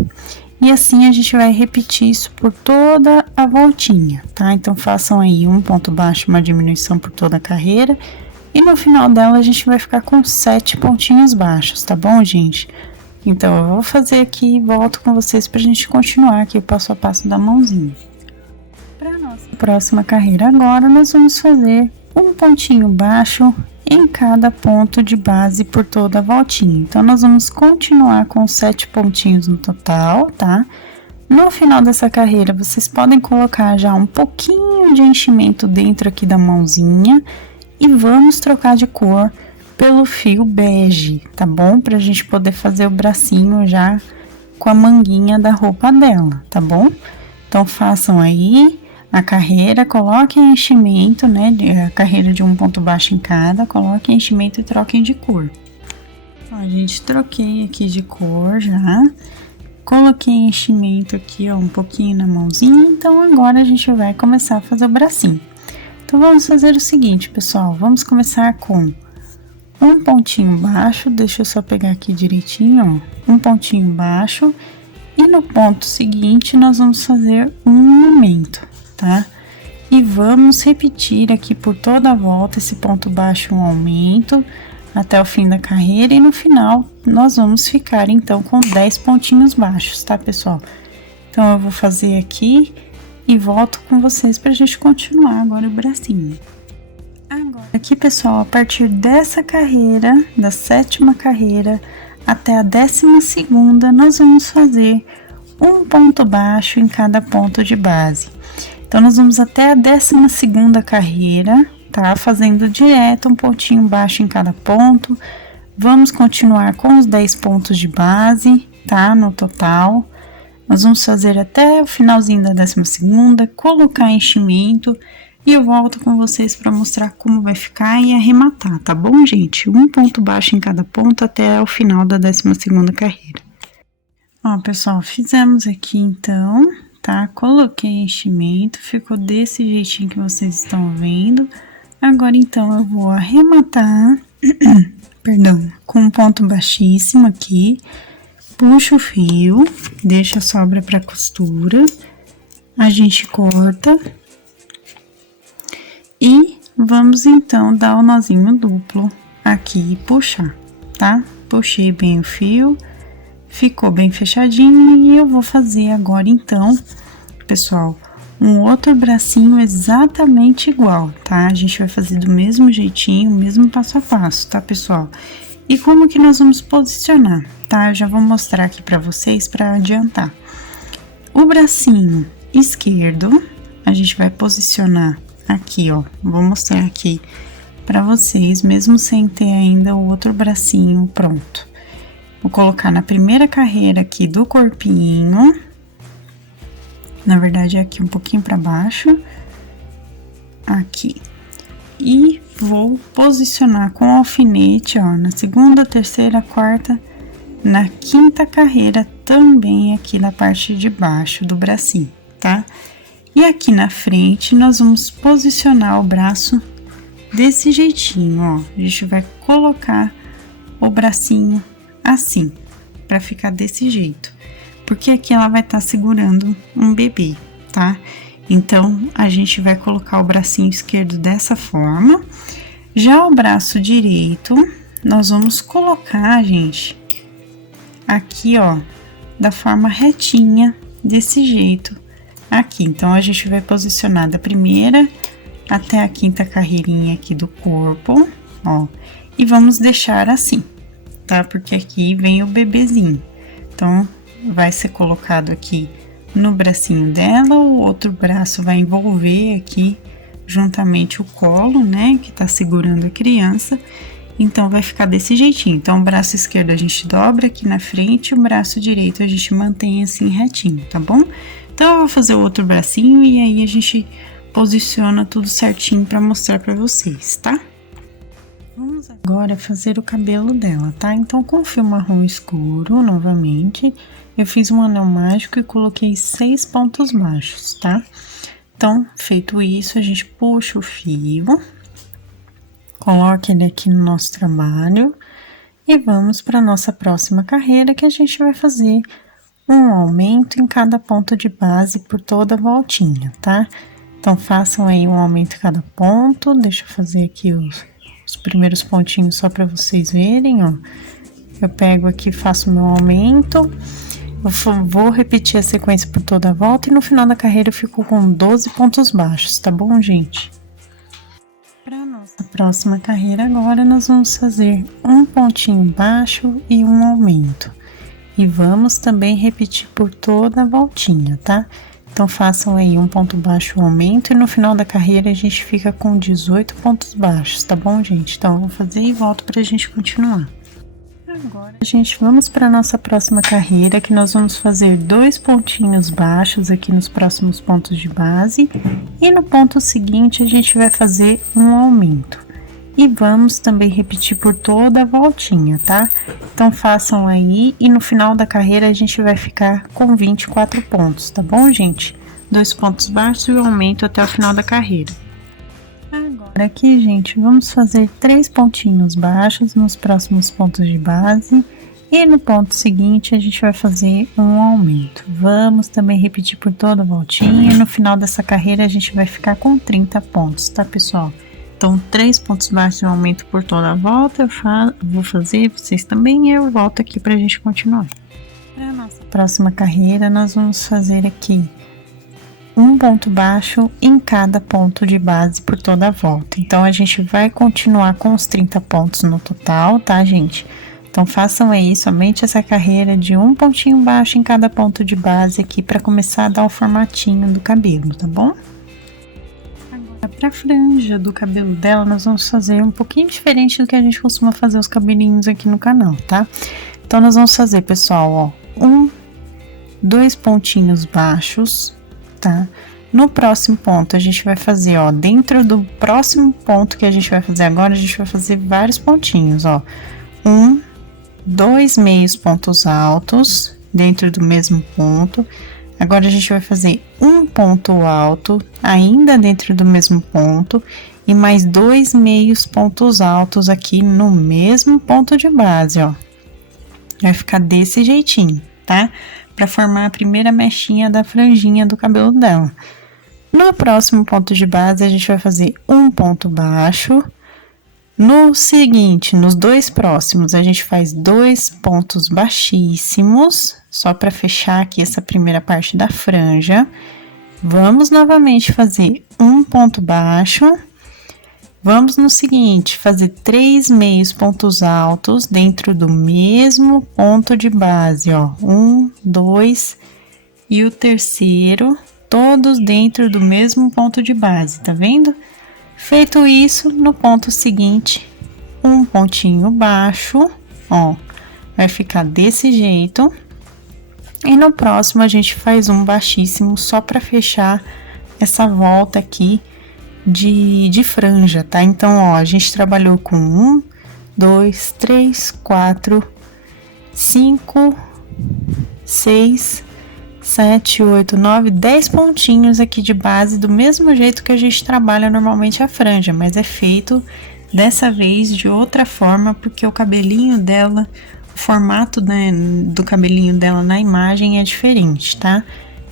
E assim a gente vai repetir isso por toda a voltinha, tá? Então, façam aí um ponto baixo, uma diminuição por toda a carreira. E no final dela, a gente vai ficar com 7 pontinhos baixos, tá bom, gente? Então, eu vou fazer aqui e volto com vocês pra gente continuar aqui o passo a passo da mãozinha. Para nossa próxima carreira agora, nós vamos fazer um pontinho baixo em cada ponto de base por toda a voltinha. Então, nós vamos continuar com 7 pontinhos no total, tá? No final dessa carreira, vocês podem colocar já um pouquinho de enchimento dentro aqui da mãozinha e vamos trocar de cor pelo fio bege, tá bom? Pra gente poder fazer o bracinho já com a manguinha da roupa dela, tá bom? Então, façam aí a carreira, coloquem enchimento, né, a carreira de um ponto baixo em cada, coloquem enchimento e troquem de cor. Ó, gente, troquei aqui de cor já, coloquei enchimento aqui, ó, um pouquinho na mãozinha, então agora a gente vai começar a fazer o bracinho. Então, vamos fazer o seguinte, pessoal, vamos começar com um pontinho baixo, deixa eu só pegar aqui direitinho, ó, um pontinho baixo, e no ponto seguinte, nós vamos fazer um aumento, tá? E vamos repetir aqui por toda a volta esse ponto baixo, um aumento, até o fim da carreira, e no final, nós vamos ficar, então, com 10 pontinhos baixos, tá, pessoal? Então, eu vou fazer aqui e volto com vocês pra gente continuar agora o bracinho. Agora, aqui, pessoal, a partir dessa carreira, da 7ª carreira até a 12ª, nós vamos fazer um ponto baixo em cada ponto de base. Então, nós vamos até a 12ª carreira, tá? Fazendo direto um pontinho baixo em cada ponto. Vamos continuar com os 10 pontos de base, tá? No total. Nós vamos fazer até o finalzinho da 12ª, colocar enchimento e eu volto com vocês para mostrar como vai ficar e arrematar, tá bom, gente? Um ponto baixo em cada ponto até o final da 12ª carreira. Ó, pessoal, fizemos aqui então, tá? Coloquei enchimento, ficou desse jeitinho que vocês estão vendo. Agora, então, eu vou arrematar, perdão, com um ponto baixíssimo aqui. Puxa o fio, deixa a sobra pra costura, a gente corta e vamos então dar o nozinho duplo aqui e puxar, tá? Puxei bem o fio, ficou bem fechadinho e eu vou fazer agora então, pessoal, um outro bracinho exatamente igual, tá? A gente vai fazer do mesmo jeitinho, mesmo passo a passo, tá, pessoal? E como que nós vamos posicionar, tá? Eu já vou mostrar aqui pra vocês pra adiantar. O bracinho esquerdo, a gente vai posicionar aqui, ó. Vou mostrar aqui pra vocês, mesmo sem ter ainda o outro bracinho pronto. Vou colocar na primeira carreira aqui do corpinho. Na verdade, é aqui um pouquinho pra baixo. Aqui. E vou posicionar com o alfinete, ó, na 2ª, 3ª, 4ª, na 5ª carreira, também aqui na parte de baixo do bracinho, tá? E aqui na frente, nós vamos posicionar o braço desse jeitinho, ó. A gente vai colocar o bracinho assim, pra ficar desse jeito. Porque aqui ela vai estar segurando um bebê, tá? Então, a gente vai colocar o bracinho esquerdo dessa forma. Já o braço direito, nós vamos colocar, gente, aqui, ó, da forma retinha, desse jeito, aqui. Então, a gente vai posicionar da primeira até a quinta carreirinha aqui do corpo, ó. E vamos deixar assim, tá? Porque aqui vem o bebezinho. Então, vai ser colocado aqui no bracinho dela, o outro braço vai envolver aqui juntamente o colo, né, que tá segurando a criança. Então, vai ficar desse jeitinho. Então, o braço esquerdo a gente dobra aqui na frente, o braço direito a gente mantém assim retinho, tá bom? Então, eu vou fazer o outro bracinho e aí a gente posiciona tudo certinho pra mostrar pra vocês, tá? Vamos agora fazer o cabelo dela, tá? Então, com fio marrom escuro, novamente, eu fiz um anel mágico e coloquei 6 pontos baixos, tá? Então, feito isso, a gente puxa o fio, coloca ele aqui no nosso trabalho e vamos para nossa próxima carreira, que a gente vai fazer um aumento em cada ponto de base por toda a voltinha, tá? Então, façam aí um aumento em cada ponto. Deixa eu fazer aqui os primeiros pontinhos só para vocês verem, ó. Eu pego aqui, faço meu aumento, vou repetir a sequência por toda a volta e no final da carreira eu fico com 12 pontos baixos, tá bom, gente? Para nossa próxima carreira agora, nós vamos fazer um pontinho baixo e um aumento. E vamos também repetir por toda a voltinha, tá? Então, façam aí um ponto baixo, um aumento, e no final da carreira a gente fica com 18 pontos baixos, tá bom, gente? Então, eu vou fazer e volto pra gente continuar. Agora, gente, vamos para nossa próxima carreira, que nós vamos fazer 2 pontinhos baixos aqui nos próximos pontos de base, e no ponto seguinte a gente vai fazer um aumento. E vamos também repetir por toda a voltinha, tá? Então, façam aí e no final da carreira a gente vai ficar com 24 pontos, tá bom, gente? 2 pontos baixos e o aumento até o final da carreira. Agora aqui, gente, vamos fazer 3 pontinhos baixos nos próximos pontos de base e no ponto seguinte a gente vai fazer um aumento. Vamos também repetir por toda a voltinha e no final dessa carreira a gente vai ficar com 30 pontos, tá, pessoal? Então, 3 pontos baixos e um aumento por toda a volta, eu vou fazer, vocês também, e eu volto aqui pra gente continuar. Para a nossa próxima carreira, nós vamos fazer aqui um ponto baixo em cada ponto de base por toda a volta. Então, a gente vai continuar com os 30 pontos no total, tá, gente? Então, façam aí somente essa carreira de um pontinho baixo em cada ponto de base aqui para começar a dar o formatinho do cabelo, tá bom? Pra franja do cabelo dela, nós vamos fazer um pouquinho diferente do que a gente costuma fazer os cabelinhos aqui no canal, tá? Então, nós vamos fazer, pessoal, ó, 2 pontinhos baixos, tá? No próximo ponto, a gente vai fazer, ó, dentro do próximo ponto que a gente vai fazer agora, a gente vai fazer vários pontinhos, ó. 2 meios pontos altos dentro do mesmo ponto. Agora, a gente vai fazer um ponto alto, ainda dentro do mesmo ponto, e mais 2 meios pontos altos aqui no mesmo ponto de base, ó. Vai ficar desse jeitinho, tá? Pra formar a primeira mechinha da franjinha do cabelo dela. No próximo ponto de base, a gente vai fazer um ponto baixo. No seguinte, nos 2 próximos, a gente faz 2 pontos baixíssimos, só para fechar aqui essa primeira parte da franja. Vamos novamente fazer um ponto baixo. Vamos no seguinte, fazer 3 meios pontos altos dentro do mesmo ponto de base, ó. 1, 2 e o terceiro, todos dentro do mesmo ponto de base, tá vendo? Feito isso, no ponto seguinte, um pontinho baixo, ó, vai ficar desse jeito. E no próximo, a gente faz um baixíssimo só para fechar essa volta aqui de franja, tá? Então, ó, a gente trabalhou com 1, 2, 3, 4, 5, 6, 7, 8, 9, 10 pontinhos aqui de base, do mesmo jeito que a gente trabalha normalmente a franja, mas é feito dessa vez de outra forma, porque o cabelinho dela formato, né, do cabelinho dela na imagem é diferente, tá?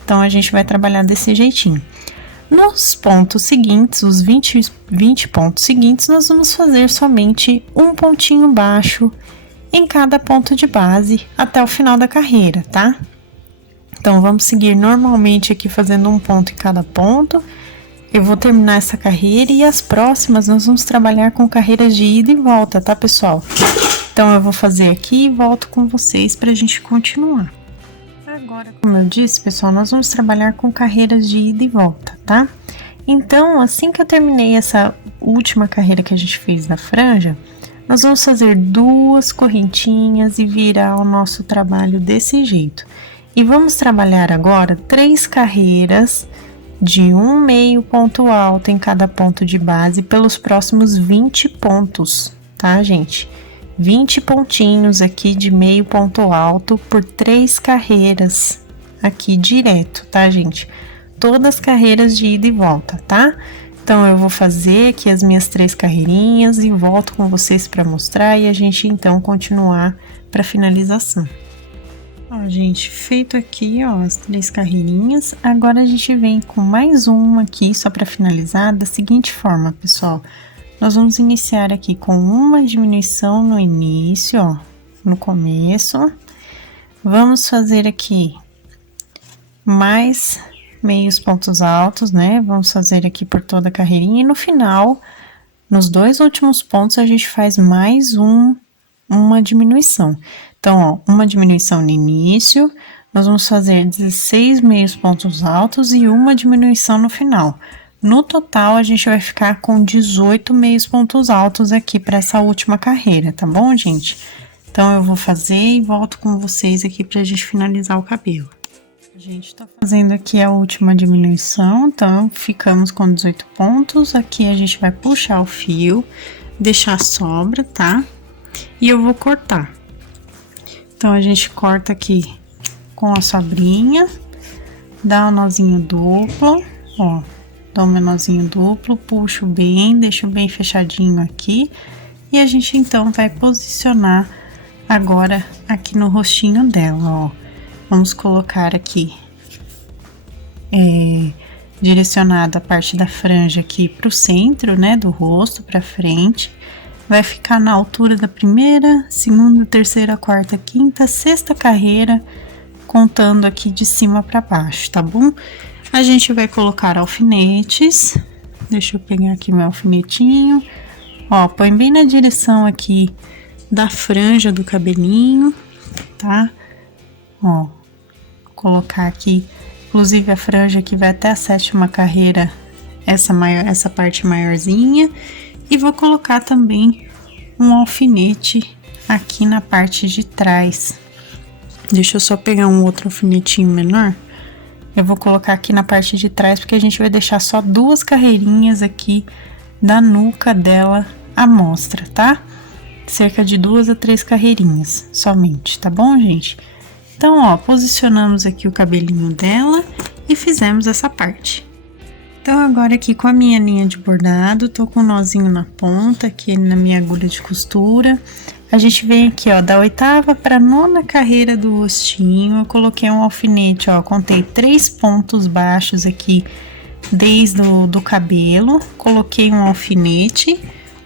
Então, a gente vai trabalhar desse jeitinho. Nos pontos seguintes, os 20 pontos seguintes, nós vamos fazer somente um pontinho baixo em cada ponto de base até o final da carreira, tá? Então, vamos seguir normalmente aqui fazendo um ponto em cada ponto. Eu vou terminar essa carreira e as próximas nós vamos trabalhar com carreiras de ida e volta, tá, pessoal? Então, eu vou fazer aqui e volto com vocês pra gente continuar. Agora, como eu disse, pessoal, nós vamos trabalhar com carreiras de ida e volta, tá? Então, assim que eu terminei essa última carreira que a gente fez da franja, nós vamos fazer 2 correntinhas e virar o nosso trabalho desse jeito. E vamos trabalhar agora 3 carreiras de um meio ponto alto em cada ponto de base pelos próximos 20 pontos, tá, gente? 20 pontinhos aqui de meio ponto alto por 3 carreiras aqui direto, tá, gente? Todas carreiras de ida e volta, tá? Então, eu vou fazer aqui as minhas 3 carreirinhas e volto com vocês para mostrar e a gente, então, continuar para finalização. Ó, gente, feito aqui, ó, as 3 carreirinhas, agora a gente vem com mais uma aqui, só para finalizar, da seguinte forma, pessoal. Nós vamos iniciar aqui com uma diminuição no início, ó, no começo. Vamos fazer aqui mais meios pontos altos, né? Vamos fazer aqui por toda a carreirinha e no final, nos 2 últimos pontos, a gente faz mais uma diminuição. Então, ó, uma diminuição no início, nós vamos fazer 16 meios pontos altos e uma diminuição no final. No total, a gente vai ficar com 18 meios pontos altos aqui para essa última carreira, tá bom, gente? Então, eu vou fazer e volto com vocês aqui pra gente finalizar o cabelo. A gente tá fazendo aqui a última diminuição, então, ficamos com 18 pontos. Aqui a gente vai puxar o fio, deixar a sobra, tá? E eu vou cortar. Então, a gente corta aqui com a sobrinha, dá um nozinho duplo, ó. Dou um nozinho duplo, puxo bem, deixo bem fechadinho aqui. E a gente, então, vai posicionar agora aqui no rostinho dela, ó. Vamos colocar aqui, direcionado a parte da franja aqui pro centro, né, do rosto, pra frente. Vai ficar na altura da primeira, segunda, terceira, quarta, quinta, sexta carreira, contando aqui de cima pra baixo, tá bom? A gente vai colocar alfinetes, deixa eu pegar aqui meu alfinetinho, ó, põe bem na direção aqui da franja do cabelinho, tá? Ó, colocar aqui, inclusive a franja aqui vai até a 7ª carreira, essa parte maiorzinha, e vou colocar também um alfinete aqui na parte de trás. Deixa eu só pegar um outro alfinetinho menor. Eu vou colocar aqui na parte de trás, porque a gente vai deixar só 2 carreirinhas aqui da nuca dela à mostra, tá? Cerca de 2 a 3 carreirinhas somente, tá bom, gente? Então, ó, posicionamos aqui o cabelinho dela e fizemos essa parte. Então, agora aqui com a minha linha de bordado, tô com um nozinho na ponta, aqui na minha agulha de costura. A gente vem aqui, ó, da 8ª para 9ª carreira do rostinho, eu coloquei um alfinete, ó, contei 3 pontos baixos aqui desde do cabelo, coloquei um alfinete,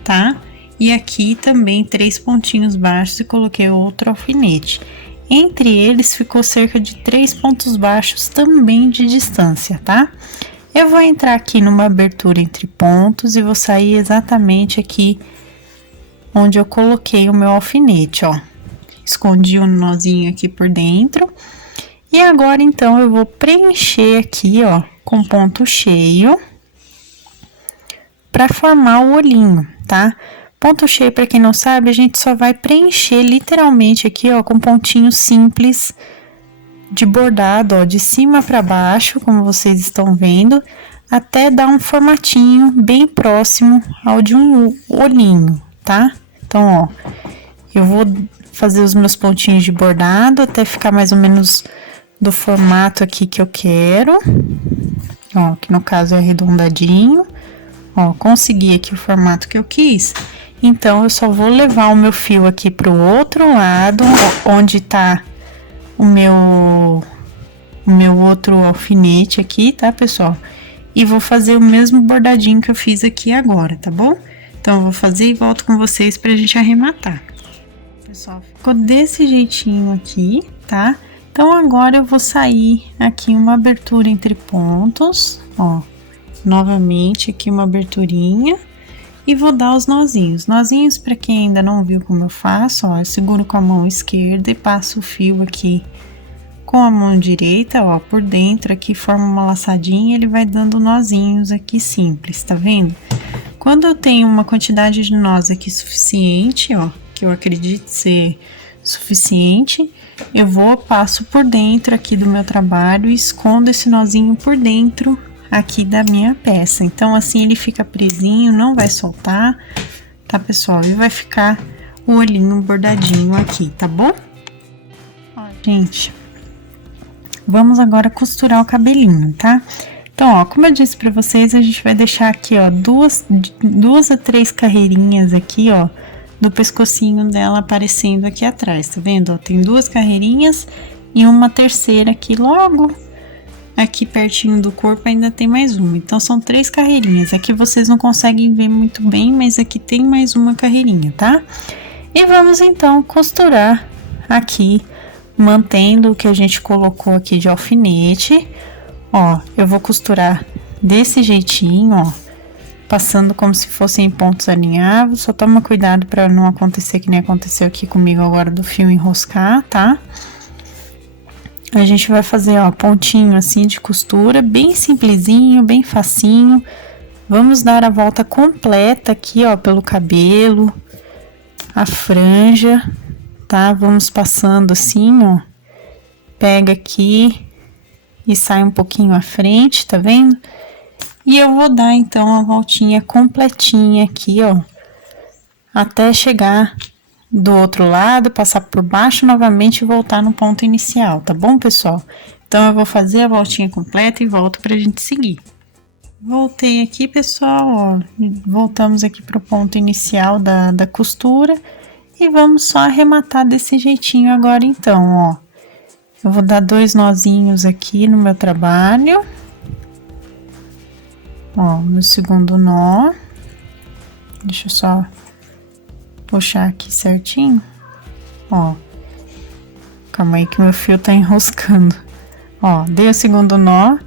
tá? E aqui também 3 pontinhos baixos e coloquei outro alfinete. Entre eles ficou cerca de 3 pontos baixos também de distância, tá? Eu vou entrar aqui numa abertura entre pontos e vou sair exatamente aqui onde eu coloquei o meu alfinete, ó. Escondi um nozinho aqui por dentro. E agora, então, eu vou preencher aqui, ó, com ponto cheio para formar o olhinho, tá? Ponto cheio, para quem não sabe, a gente só vai preencher literalmente aqui, ó, com pontinhos simples de bordado, ó, de cima para baixo, como vocês estão vendo, até dar um formatinho bem próximo ao de um olhinho, tá? Então, ó, eu vou fazer os meus pontinhos de bordado até ficar mais ou menos do formato aqui que eu quero, ó, que no caso é arredondadinho, ó, consegui aqui o formato que eu quis. Então, eu só vou levar o meu fio aqui pro outro lado, onde tá o meu outro alfinete aqui, tá, pessoal? E vou fazer o mesmo bordadinho que eu fiz aqui agora, tá bom? Então, eu vou fazer e volto com vocês pra gente arrematar. Pessoal, ficou desse jeitinho aqui, tá? Então, agora eu vou sair aqui uma abertura entre pontos, ó. Novamente aqui uma aberturinha. E vou dar os nozinhos. Nozinhos, para quem ainda não viu como eu faço, ó, eu seguro com a mão esquerda e passo o fio aqui com a mão direita, ó, por dentro aqui, forma uma laçadinha, ele vai dando nozinhos aqui simples, tá vendo? Quando eu tenho uma quantidade de nós aqui suficiente, ó, que eu acredito ser suficiente, eu passo por dentro aqui do meu trabalho e escondo esse nozinho por dentro aqui da minha peça. Então, assim, ele fica presinho, não vai soltar, tá, pessoal? E vai ficar o olhinho bordadinho aqui, tá bom? Ó, gente, vamos agora costurar o cabelinho, tá? Então, ó, como eu disse pra vocês, a gente vai deixar aqui, ó, duas a três carreirinhas aqui, ó, do pescocinho dela aparecendo aqui atrás, tá vendo? Ó, tem duas carreirinhas e uma terceira aqui logo aqui pertinho do corpo ainda tem mais uma. Então, são 3 carreirinhas. Aqui vocês não conseguem ver muito bem, mas aqui tem mais uma carreirinha, tá? E vamos, então, costurar aqui, mantendo o que a gente colocou aqui de alfinete. Ó, eu vou costurar desse jeitinho, ó, passando como se fossem pontos alinhados. Só toma cuidado para não acontecer que nem aconteceu aqui comigo agora do fio enroscar, tá? A gente vai fazer, ó, pontinho assim de costura, bem simplesinho, bem facinho. Vamos dar a volta completa aqui, ó, pelo cabelo, a franja, tá? Vamos passando assim, ó. Pega aqui e sai um pouquinho à frente, tá vendo? E eu vou dar, então, a voltinha completinha aqui, ó, até chegar do outro lado, passar por baixo novamente e voltar no ponto inicial, tá bom, pessoal? Então, eu vou fazer a voltinha completa e volto pra gente seguir. Voltei aqui, pessoal, ó, voltamos aqui pro ponto inicial da costura e vamos só arrematar desse jeitinho agora, então, ó. Eu vou dar 2 nozinhos aqui no meu trabalho. Ó, meu segundo nó. Deixa eu só puxar aqui certinho, ó. Calma aí que meu fio tá enroscando. Ó, dei o segundo nó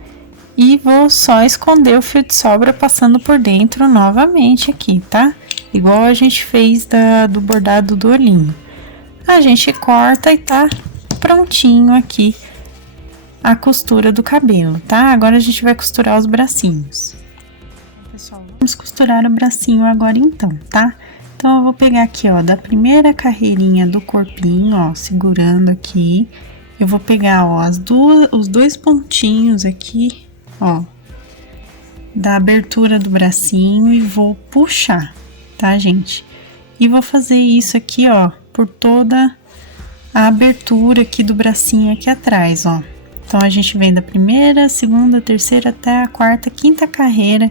e vou só esconder o fio de sobra passando por dentro novamente aqui, tá? Igual a gente fez do bordado do olhinho. A gente corta e tá prontinho aqui a costura do cabelo, tá? Agora a gente vai costurar os bracinhos. Pessoal, vamos costurar o bracinho agora então, tá? Então, eu vou pegar aqui, ó, da primeira carreirinha do corpinho, ó, segurando aqui. Eu vou pegar, ó, os 2 pontinhos aqui, ó, da abertura do bracinho e vou puxar, tá, gente? E vou fazer isso aqui, ó, por toda a abertura aqui do bracinho aqui atrás, ó. Então, a gente vem da primeira, segunda, terceira até a quarta, quinta carreira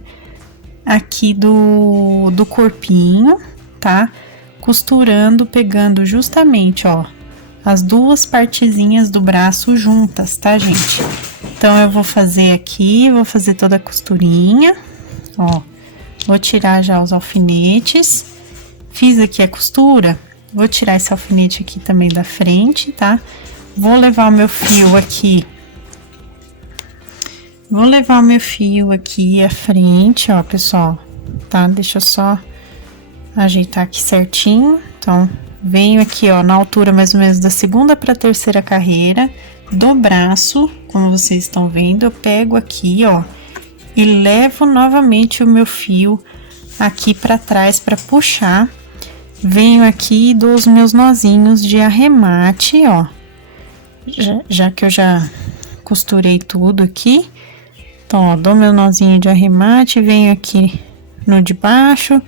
aqui do corpinho, tá? Costurando, pegando justamente, ó, as 2 partezinhas do braço juntas, tá, gente? Então, eu vou fazer aqui, vou fazer toda a costurinha, ó. Vou tirar já os alfinetes. Fiz aqui a costura, vou tirar esse alfinete aqui também da frente, tá? Vou levar o meu fio aqui. Vou levar o meu fio aqui à frente, ó, pessoal, tá? Deixa eu só ajeitar aqui certinho. Então, venho aqui, ó, na altura mais ou menos da segunda para a terceira carreira do braço, como vocês estão vendo, eu pego aqui, ó, e levo novamente o meu fio aqui para trás para puxar. Venho aqui e dou os meus nozinhos de arremate, ó, já que eu já costurei tudo aqui. Então, ó, dou meu nozinho de arremate, venho aqui no de baixo,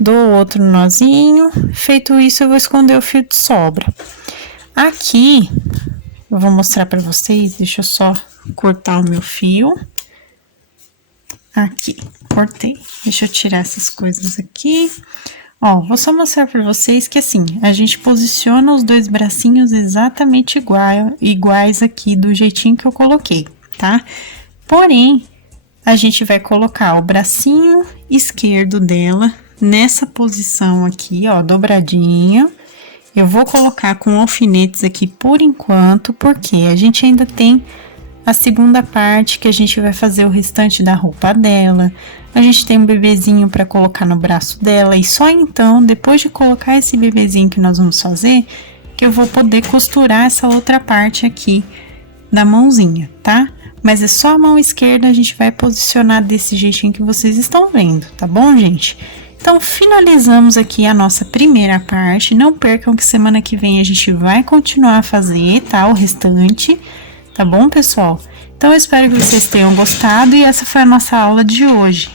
dou outro nozinho. Feito isso, eu vou esconder o fio de sobra. Aqui, eu vou mostrar pra vocês, deixa eu só cortar o meu fio. Aqui, cortei. Deixa eu tirar essas coisas aqui. Ó, vou só mostrar pra vocês que assim, a gente posiciona os dois bracinhos exatamente iguais aqui do jeitinho que eu coloquei, tá? Porém, a gente vai colocar o bracinho esquerdo dela nessa posição aqui, ó, dobradinho. Eu vou colocar com alfinetes aqui por enquanto, porque a gente ainda tem a segunda parte que a gente vai fazer o restante da roupa dela. A gente tem um bebezinho para colocar no braço dela e só então, depois de colocar esse bebezinho que nós vamos fazer, que eu vou poder costurar essa outra parte aqui da mãozinha, tá? Mas é só a mão esquerda, a gente vai posicionar desse jeitinho que vocês estão vendo, tá bom, gente? Então, finalizamos aqui a nossa primeira parte. Não percam que semana que vem a gente vai continuar a fazer, tá? O restante, tá bom, pessoal? Então, eu espero que vocês tenham gostado e essa foi a nossa aula de hoje.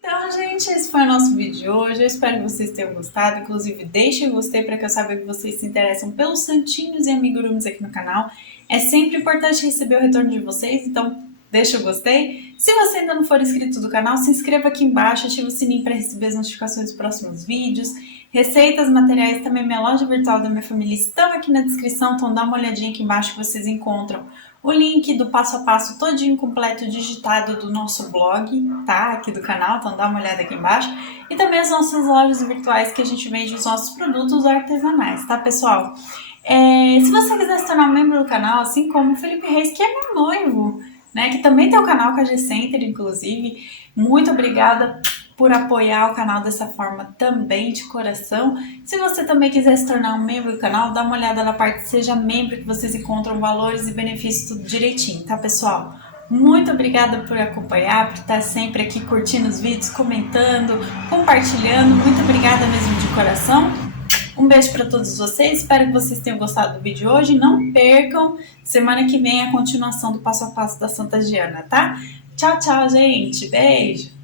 Então, gente, esse foi o nosso vídeo de hoje. Eu espero que vocês tenham gostado. Inclusive, deixem o gostei para que eu saiba que vocês se interessam pelos santinhos e amigurumis aqui no canal. É sempre importante receber o retorno de vocês, então deixa o gostei. Se você ainda não for inscrito do canal, se inscreva aqui embaixo, ative o sininho para receber as notificações dos próximos vídeos. Receitas, materiais, também minha loja virtual da minha família estão aqui na descrição, então dá uma olhadinha aqui embaixo que vocês encontram o link do passo a passo todinho completo digitado do nosso blog, tá? Aqui do canal, então dá uma olhada aqui embaixo. E também as nossas lojas virtuais que a gente vende os nossos produtos artesanais, tá, pessoal? Se você quiser se tornar um membro do canal, assim como o Felipe Reis, que é meu noivo, né? Que também tem o canal com a G-Center, inclusive. Muito obrigada por apoiar o canal dessa forma também, de coração. Se você também quiser se tornar um membro do canal, dá uma olhada na parte Seja Membro, que vocês encontram valores e benefícios tudo direitinho, tá, pessoal? Muito obrigada por acompanhar, por estar sempre aqui curtindo os vídeos, comentando, compartilhando. Muito obrigada mesmo de coração. Um beijo para todos vocês, espero que vocês tenham gostado do vídeo de hoje. Não percam, semana que vem a continuação do passo a passo da Santa Giana, tá? Tchau, tchau, gente. Beijo!